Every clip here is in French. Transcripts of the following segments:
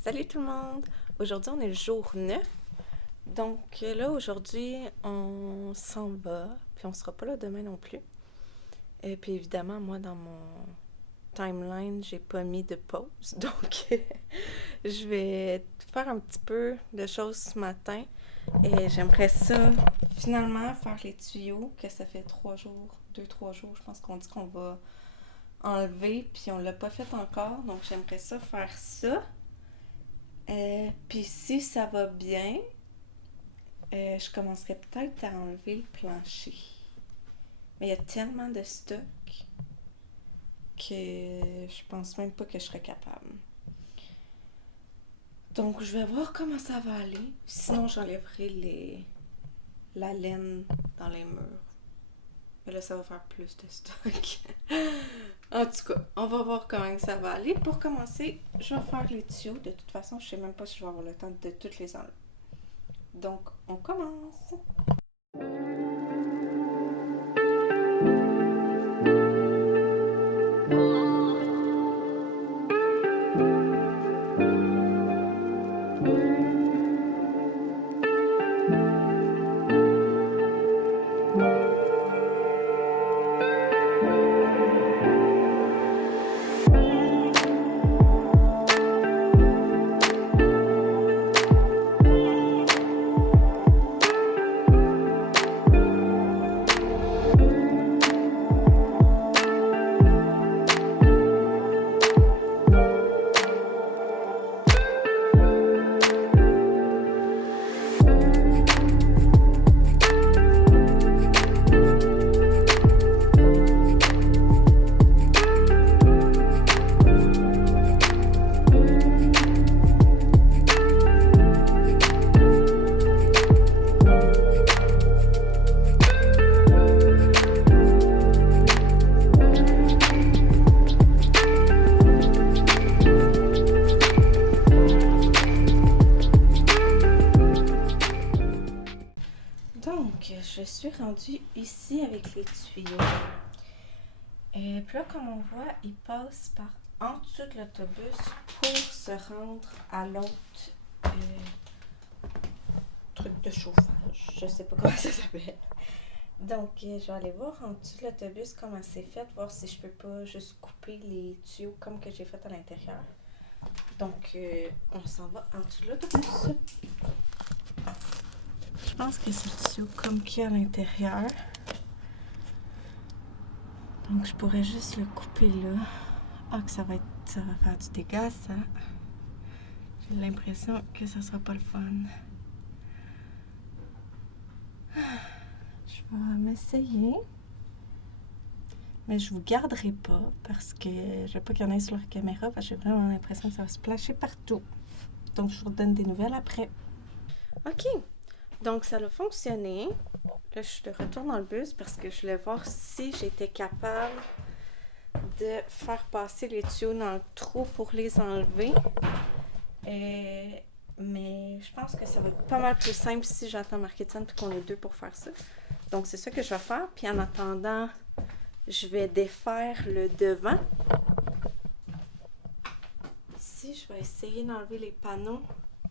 Salut tout le monde! Aujourd'hui, on est le jour 9. Donc là, aujourd'hui, on s'en va. Puis on sera pas là demain non plus. Et puis évidemment, moi, dans mon timeline, j'ai pas mis de pause. Donc je vais faire un petit peu de choses ce matin. Et j'aimerais ça, finalement, faire les tuyaux, que ça fait 3 jours, 2, 3 jours, je pense qu'on dit qu'on va enlever. Puis on l'a pas fait encore. Donc j'aimerais ça faire ça. Puis si ça va bien, je commencerai peut-être à enlever le plancher. Mais il y a tellement de stock que je pense même pas que je serais capable. Donc je vais voir comment ça va aller. Sinon j'enlèverai la laine dans les murs. Mais là ça va faire plus de stock. En tout cas, on va voir comment ça va aller. Pour commencer, je vais faire les tuyaux. De toute façon, je sais même pas si je vais avoir le temps de toutes les enlever. Donc, on commence. Donc, je suis rendue ici avec les tuyaux. Et puis là, comme on voit, ils passent par en dessous de l'autobus pour se rendre à l'autre truc de chauffage. Je sais pas comment ça s'appelle. Donc, je vais aller voir en dessous de l'autobus comment c'est fait, voir si je peux pas juste couper les tuyaux comme que j'ai fait à l'intérieur. Donc, on s'en va en dessous de l'autobus. Je pense que c'est le tuyau comme qu'il y a à l'intérieur. Donc, je pourrais juste le couper là. Ah, que ça va faire du dégât, ça. J'ai l'impression que ça sera pas le fun. Je vais m'essayer. Mais je vous garderai pas parce que je veux pas qu'il y en ait sur la caméra parce que j'ai vraiment l'impression que ça va se splasher partout. Donc, je vous redonne des nouvelles après. OK. Donc, ça a fonctionné. Là, je suis de retour dans le bus parce que je voulais voir si j'étais capable de faire passer les tuyaux dans le trou pour les enlever. Mais je pense que ça va être pas mal plus simple si j'attends Marc-Étienne et qu'on est deux pour faire ça. Donc, c'est ça que je vais faire. Puis en attendant, je vais défaire le devant. Ici, je vais essayer d'enlever les panneaux.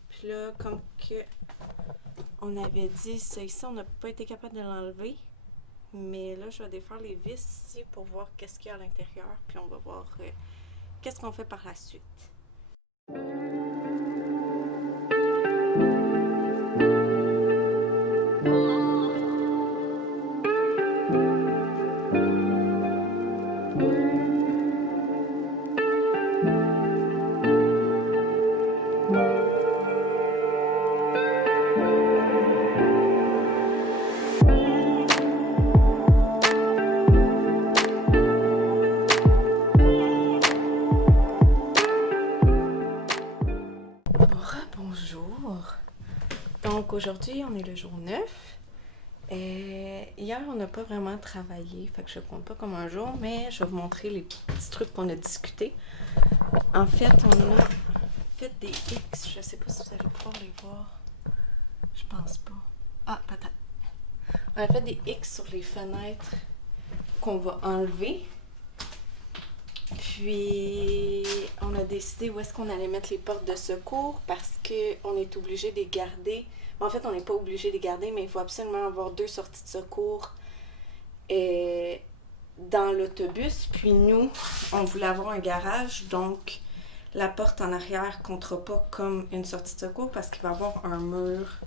Puis là, comme que on avait dit, ça ici, on n'a pas été capable de l'enlever. Mais là, je vais défaire les vis ici pour voir qu'est-ce qu'il y a à l'intérieur. Puis on va voir qu'est-ce qu'on fait par la suite. Bonjour! Donc aujourd'hui, on est le jour 9. Hier, on n'a pas vraiment travaillé, fait que je ne compte pas comme un jour, mais je vais vous montrer les petits trucs qu'on a discutés. En fait, on a fait des X, je sais pas si vous allez pouvoir les voir. Je pense pas. Ah, peut-être. On a fait des X sur les fenêtres qu'on va enlever. Puis, on a décidé où est-ce qu'on allait mettre les portes de secours parce qu'on est obligé de les garder. En fait, on n'est pas obligé de les garder, mais il faut absolument avoir 2 sorties de secours dans l'autobus. Puis nous, on voulait avoir un garage, donc la porte en arrière ne comptera pas comme une sortie de secours parce qu'il va y avoir un mur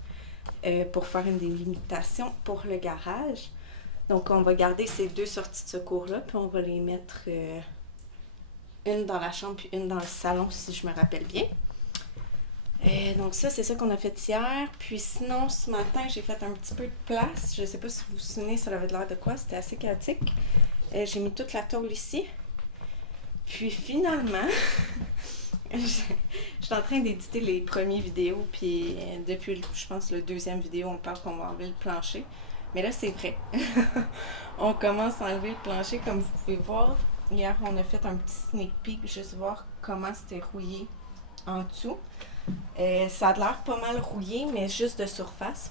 pour faire une délimitation pour le garage. Donc, on va garder ces 2 sorties de secours-là, puis on va les mettre une dans la chambre puis une dans le salon, si je me rappelle bien. Donc ça, c'est ça qu'on a fait hier. Puis sinon, ce matin, j'ai fait un petit peu de place. Je sais pas si vous vous souvenez, ça avait l'air de quoi. C'était assez chaotique. J'ai mis toute la tôle ici. Puis finalement, je suis en train d'éditer les premières vidéos. Puis depuis, je pense, le 2e vidéo, on parle qu'on va enlever le plancher. Mais là, c'est vrai. On commence à enlever le plancher, comme vous pouvez voir. Hier, on a fait un petit sneak peek, juste voir comment c'était rouillé en dessous. Ça a l'air pas mal rouillé, mais juste de surface.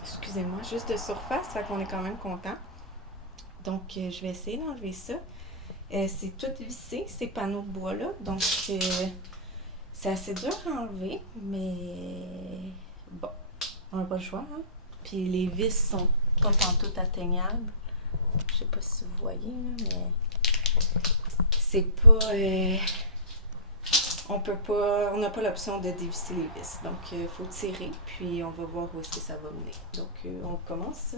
Excusez-moi, juste de surface, fait qu'on est quand même content. Donc, je vais essayer d'enlever ça. C'est tout vissé, ces panneaux de bois-là. Donc, c'est assez dur à enlever, mais bon, on n'a pas le choix. Hein? Puis les vis sont pas pantoute atteignables. Je sais pas si vous voyez, là, mais c'est pas... on n'a pas l'option de dévisser les vis. Donc, il faut tirer, puis on va voir où est-ce que ça va mener. Donc, on commence.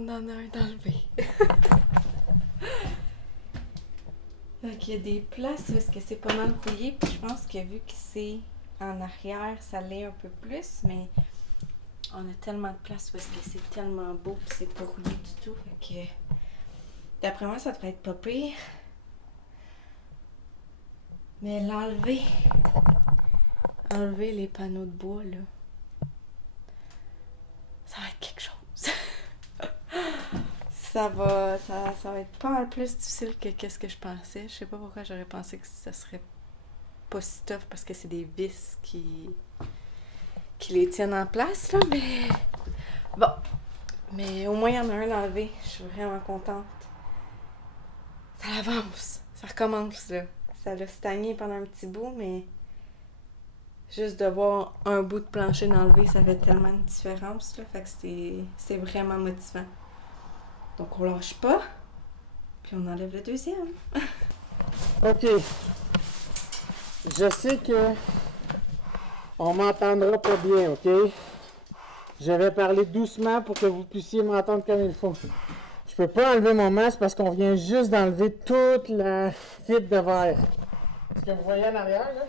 On en a un enlevé. Donc, il y a des places où est-ce que c'est pas mal rouillé, puis je pense que vu que c'est en arrière, ça l'est un peu plus, mais on a tellement de places où est-ce que c'est tellement beau, puis c'est pas rouillé du tout, fait que d'après moi, ça devrait être pas pire. Mais enlever les panneaux de bois, là, ça va être quelque chose. ça va être pas mal plus difficile que qu'est-ce que je pensais. Je sais pas pourquoi j'aurais pensé que ça serait pas si tough parce que c'est des vis qui les tiennent en place, là, mais bon. Mais au moins, il y en a un enlevé. Je suis vraiment contente. Ça avance. Ça recommence, là. Ça l'a stagné pendant un petit bout, mais juste de voir un bout de plancher d'enlever, ça fait tellement de différence, là. Fait que c'est vraiment motivant. Donc, on lâche pas. Puis on enlève le deuxième. OK. Je sais que on m'entendra pas bien, OK? Je vais parler doucement pour que vous puissiez m'entendre comme il faut. Je peux pas enlever mon masque parce qu'on vient juste d'enlever toute la fibre de verre. Ce que vous voyez en arrière, là?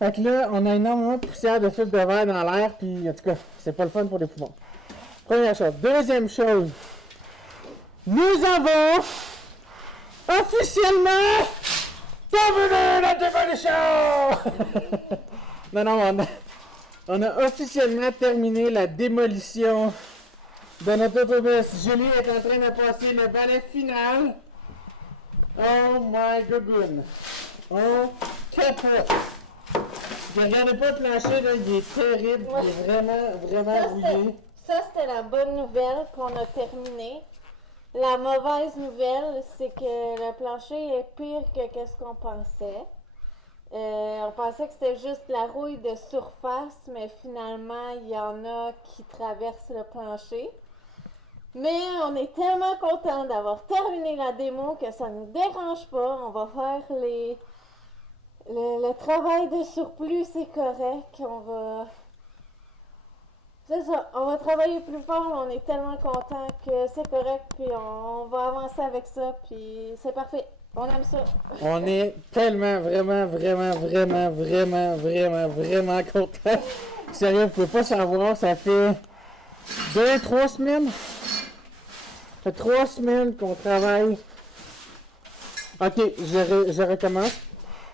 Fait que là, on a énormément de poussière de fibre de verre dans l'air, puis en tout cas, c'est pas le fun pour les poumons. Première chose. Deuxième chose, nous avons officiellement terminé la démolition! Non, on a officiellement terminé la démolition de notre autobus. Julie est en train de passer le balai final. Oh my god! On capote! Regardez pas le plancher, là, il est terrible, il est vraiment rouillé. Ça, c'était la bonne nouvelle qu'on a terminé. La mauvaise nouvelle, c'est que le plancher est pire que qu'est-ce qu'on pensait. On pensait que c'était juste la rouille de surface, mais finalement, il y en a qui traversent le plancher. Mais on est tellement content d'avoir terminé la démo que ça ne nous dérange pas. On va faire le travail de surplus, c'est correct. C'est ça, on va travailler plus fort, on est tellement content que c'est correct, puis on va avancer avec ça, puis c'est parfait. On aime ça. On est tellement, vraiment contents. Sérieux, vous pouvez pas savoir, ça fait 2-3 semaines. Ça fait 3 semaines qu'on travaille. Ok, je recommence.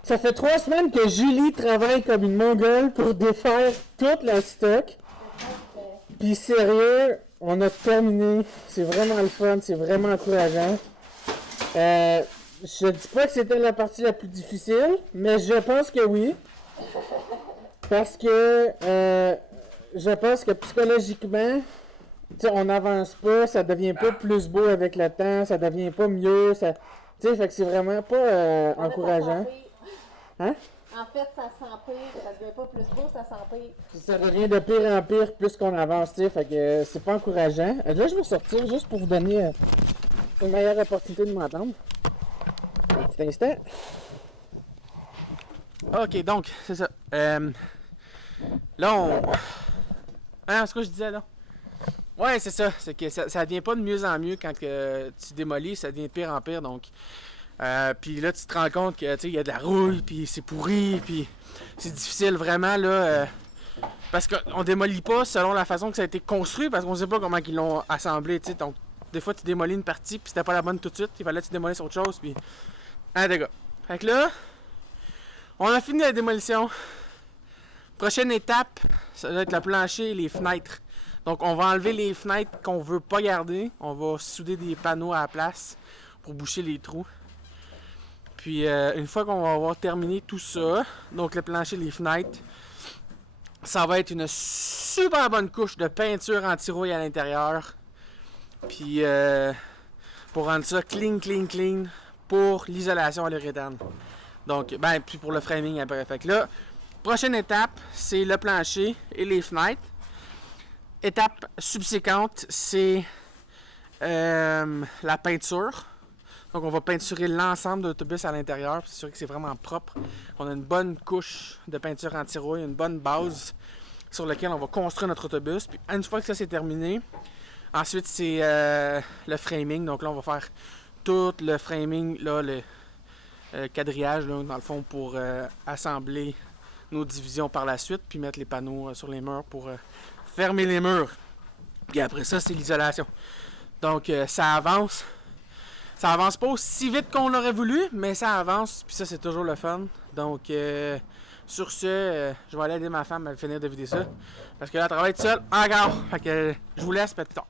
Ça fait 3 semaines que Julie travaille comme une mongole pour défaire toute la stock. Puis sérieux, on a terminé. C'est vraiment le fun, c'est vraiment encourageant. Je dis pas que c'était la partie la plus difficile, mais je pense que oui. Parce que je pense que psychologiquement, on n'avance pas, ça devient pas plus beau avec le temps, ça devient pas mieux, ça. Fait que c'est vraiment pas encourageant. Hein? En fait, ça s'empire, ça devient pas plus beau, ça s'empire. Ça devient de pire en pire plus qu'on avance, fait que c'est pas encourageant. Là, je vais sortir juste pour vous donner une meilleure opportunité de m'entendre. Un petit instant. Ok, donc, c'est ça. Là, on... Hein, c'est quoi je disais, là? Ouais, c'est ça. C'est que ça devient pas de mieux en mieux quand que tu démolis, ça devient de pire en pire, donc... puis là, tu te rends compte que, tu sais, il y a de la rouille, puis c'est pourri, puis c'est difficile vraiment, là... parce qu'on démolit pas selon la façon que ça a été construit, parce qu'on sait pas comment ils l'ont assemblé, tu sais. Donc, des fois, tu démolis une partie, puis c'était pas la bonne tout de suite, il fallait que tu démolisses autre chose, puis... Ah, dégâts. Fait que là, on a fini la démolition. Prochaine étape, ça va être le plancher et les fenêtres. Donc, on va enlever les fenêtres qu'on veut pas garder. On va souder des panneaux à la place pour boucher les trous. Puis, une fois qu'on va avoir terminé tout ça, donc le plancher et les fenêtres, ça va être une super bonne couche de peinture anti-rouille à l'intérieur. Puis, pour rendre ça clean, pour l'isolation à l'uréthane. Donc, puis pour le framing après. Fait que là, prochaine étape, c'est le plancher et les fenêtres. Étape subséquente, c'est la peinture. Donc, on va peinturer l'ensemble de l'autobus à l'intérieur. C'est sûr que c'est vraiment propre. On a une bonne couche de peinture anti-rouille, une bonne base sur laquelle on va construire notre autobus. Puis, une fois que ça c'est terminé, ensuite, c'est le framing. Donc là, on va faire tout le framing, là, le quadrillage, là, dans le fond, pour assembler nos divisions par la suite, puis mettre les panneaux sur les murs pour fermer les murs. Puis après ça, c'est l'isolation. Donc, ça avance. Ça avance pas aussi vite qu'on aurait voulu, mais ça avance, puis ça, c'est toujours le fun. Donc, sur ce, je vais aller aider ma femme à finir de vider ça. Parce que là, elle travaille toute seule encore. Fait que je vous laisse, peut-être plus tard.